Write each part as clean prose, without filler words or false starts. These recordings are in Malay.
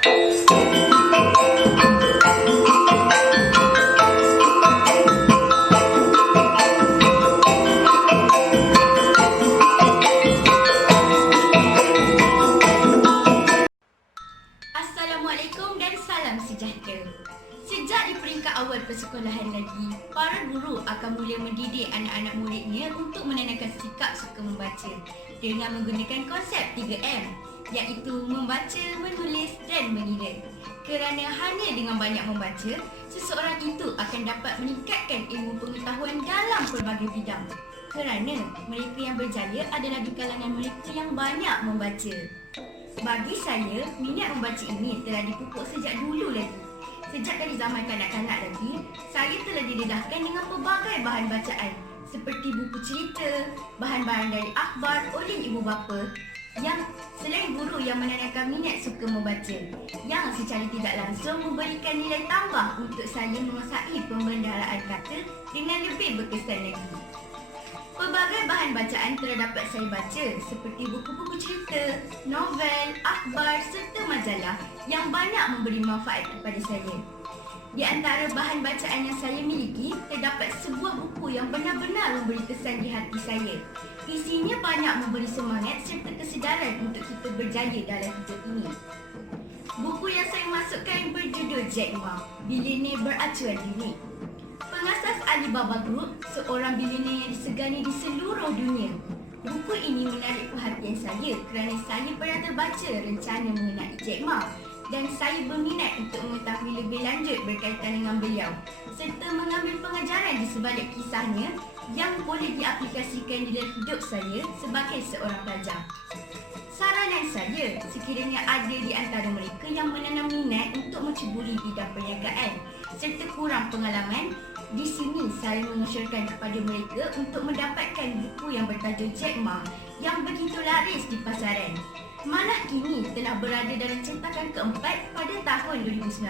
Assalamualaikum dan salam sejahtera. Sejak di peringkat awal persekolahan lagi, para guru akan mula mendidik anak-anak muridnya untuk menanamkan sikap suka membaca dengan menggunakan konsep 3M, iaitu membaca, menulis dan mengira. Kerana hanya dengan banyak membaca, seseorang itu akan dapat meningkatkan ilmu pengetahuan dalam pelbagai bidang. Kerana mereka yang berjaya adalah di kalangan mereka yang banyak membaca. Bagi saya, minat membaca ini telah dipupuk sejak dulu lagi. Sejak dari zaman kanak-kanak lagi, saya telah didedahkan dengan pelbagai bahan bacaan seperti buku cerita, bahan-bahan dari akhbar oleh ibu bapa yang selain guru yang menanamkan minat suka membaca, yang secara tidak langsung memberikan nilai tambah untuk saya menguasai pembendaharaan kata dengan lebih berkesan lagi. Pelbagai bahan bacaan telah dapat saya baca seperti buku-buku cerita, novel, akhbar serta majalah yang banyak memberi manfaat kepada saya. Di antara bahan bacaan yang saya miliki, terdapat sebuah buku yang benar-benar memberi kesan di hati saya. Isinya banyak memberi semangat serta kesedaran untuk kita berjaya dalam hidup ini. Buku yang saya masukkan berjudul Jack Ma, Bilioner Beracuan Diri. Pengasas Alibaba Group, seorang bilioner yang disegani di seluruh dunia. Buku ini menarik perhatian saya kerana saya pernah terbaca rencana mengenai Jack Ma dan saya berminat untuk mengetahui lebih lanjut berkaitan dengan beliau serta mengambil pengajaran di sebalik kisahnya yang boleh diaplikasikan di dalam hidup saya sebagai seorang pelajar. Saranan saya, sekiranya ada di antara mereka yang menanam minat untuk menceburi bidang perniagaan serta kurang pengalaman, di sini saya mengusulkan kepada mereka untuk mendapatkan buku yang bertajuk Jack Ma yang begitu laris di pasaran. Malah kini telah berada dalam cetakan keempat pada tahun 2019.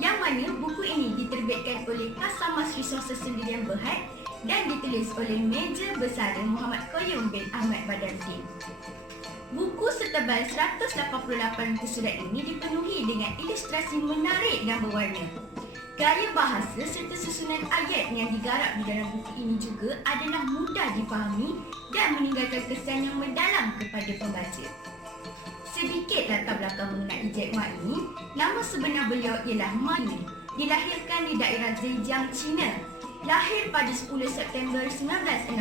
Yang mana buku ini diterbitkan oleh Kasamas Resources Sendirian Berhad dan ditulis oleh Meja Besara Muhammad Qayyum bin Ahmad Badaruddin. Buku setebal 188 muka surat ini dipenuhi dengan ilustrasi menarik dan berwarna. Gaya bahasa serta susunan ayat yang digarap di dalam buku ini juga adalah mudah difahami dan meninggalkan kesan yang mendalam kepada pembaca. Sedikit latar belakang mengenai Jack Ma ini, nama sebenar beliau ialah Ma Yun. Dilahirkan di daerah Zhejiang, China. Lahir pada 10 September 1964.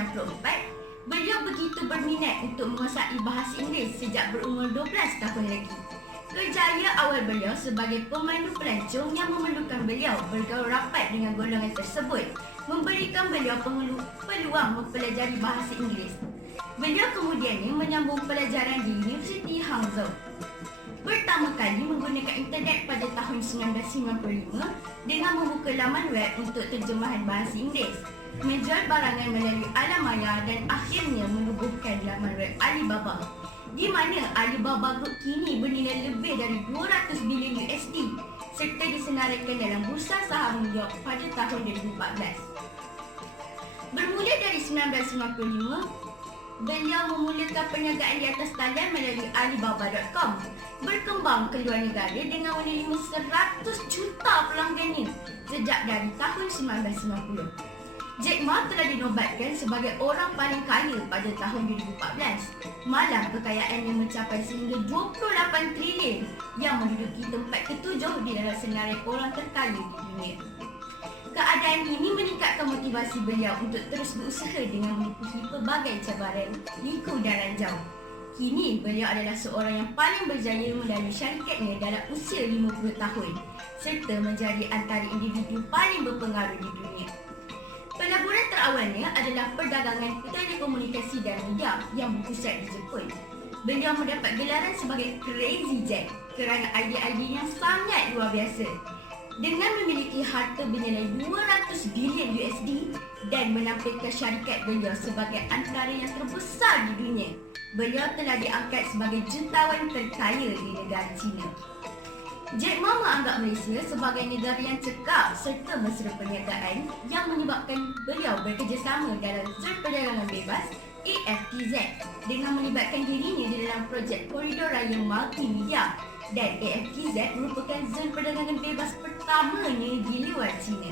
Beliau begitu berminat untuk menguasai bahasa Inggeris sejak berumur 12 tahun lagi. Kerjaya awal beliau sebagai pemandu pelancong yang memerlukan beliau bergaul rapat dengan golongan tersebut memberikan beliau peluang mempelajari bahasa Inggeris. Beliau kemudiannya menyambung pelajaran di Universiti Hangzhou. Pertama kali menggunakan internet pada tahun 1995 dengan membuka laman web untuk terjemahan bahasa Inggeris, menjual barangan melalui alam maya dan akhirnya menubuhkan laman web Alibaba, di mana Alibaba Group kini bernilai lebih dari 200 bilion USD serta disenaraikan dalam bursa saham New York pada tahun 2014. Bermula dari 1995, beliau memulakan perniagaan di atas talian melalui Alibaba.com, berkembang ke luar negara dengan menerima 100 juta pelanggannya sejak dari tahun 1990. Jack Ma telah dinobatkan sebagai orang paling kaya pada tahun 2014. Malah kekayaannya mencapai sehingga 28 trilion yang menduduki tempat ketujuh di dalam senarai orang terkaya di dunia. Keadaan ini meningkatkan motivasi beliau untuk terus berusaha dengan menempuhi pelbagai cabaran, liku dan ranjau. Kini beliau adalah seorang yang paling berjaya melalui syarikatnya dalam usia 50 tahun serta menjadi antara individu paling berpengaruh di dunia. Pelaburan terawalnya adalah perdagangan telekomunikasi dan media yang berpusat di Jepun. Beliau mendapat gelaran sebagai Crazy Jack kerana idea-idea yang sangat luar biasa. Dengan memiliki harta bernilai 200 bilion USD dan menampilkan syarikat beliau sebagai antara yang terbesar di dunia, beliau telah diangkat sebagai jutawan terkaya di negara China. Jack Ma menganggap Malaysia sebagai negara yang cekap serta mesra perniagaan yang menyebabkan beliau bekerjasama dalam Zon Perdagangan Bebas AFTZ dengan melibatkan dirinya di dalam projek Koridor Raya Multimedia dan AFTZ merupakan zon perdagangan bebas pertamanya di luar China.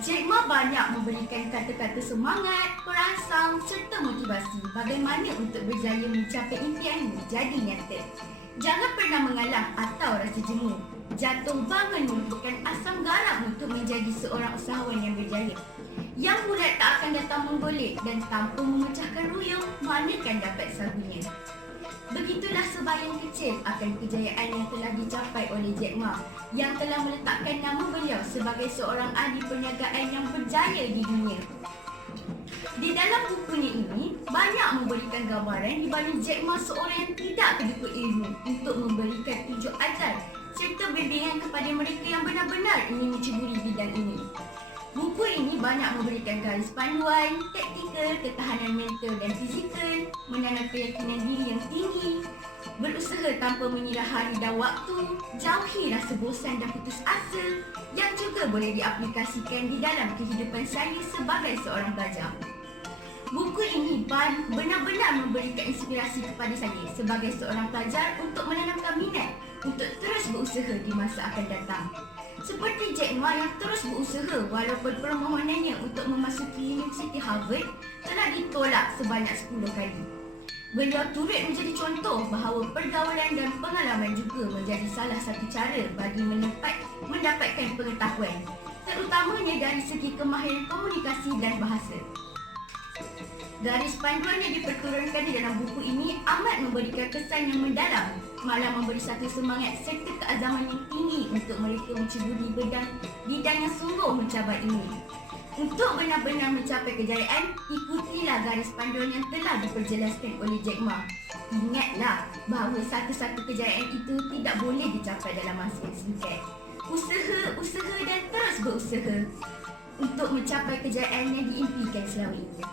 Jack Ma banyak memberikan kata-kata semangat, perangsang serta motivasi bagaimana untuk berjaya mencapai impianmu jadi nyata. Jangan pernah mengalah atau rasa jemu. Jatuh bangun merupakan asam garam untuk menjadi seorang usahawan yang berjaya. Yang bulat tak akan datang menggolek dan tanpa memecahkan ruyung, manakan dapat sagunya. Begitulah sebayang kecil akan kejayaan yang telah dicapai oleh Jack Ma yang telah meletakkan nama beliau sebagai seorang ahli perniagaan yang berjaya di dunia. Di dalam bukunya ini, banyak memberikan gambaran di mana Jack Ma seorang yang tidak kedekut ilmu untuk memberikan tunjuk ajar serta bimbingan kepada mereka yang benar-benar ingin menceburi bidang ini. Buku ini banyak memberikan garis panduan, taktikal, ketahanan mental dan fizikal, menanam keyakinan diri yang tinggi, berusaha tanpa mengira hari dan waktu, jauhi rasa bosan dan putus asa yang juga boleh diaplikasikan di dalam kehidupan saya sebagai seorang pelajar. Buku ini benar-benar memberikan inspirasi kepada saya sebagai seorang pelajar untuk menanamkan minat untuk terus berusaha di masa akan datang. Seperti Jack Ma yang terus berusaha walaupun permohonannya untuk memasuki Universiti Harvard telah ditolak sebanyak 10 kali. Beliau turut menjadi contoh bahawa pergaulan dan pengalaman juga menjadi salah satu cara bagi mendapatkan pengetahuan, terutamanya dari segi kemahiran komunikasi dan bahasa. Garis panduan yang diperturunkan di dalam buku ini amat memberikan kesan yang mendalam, malah memberi satu semangat serta keazaman yang tinggi untuk mereka menceburi bidang yang sungguh mencabar ini. Untuk benar-benar mencapai kejayaan, ikutilah garis panduan yang telah diperjelaskan oleh Jack Ma. Ingatlah bahawa satu-satu kejayaan itu tidak boleh dicapai dalam masa yang singkat. Usaha dan terus berusaha untuk mencapai kejayaan yang diimpikan selama ini.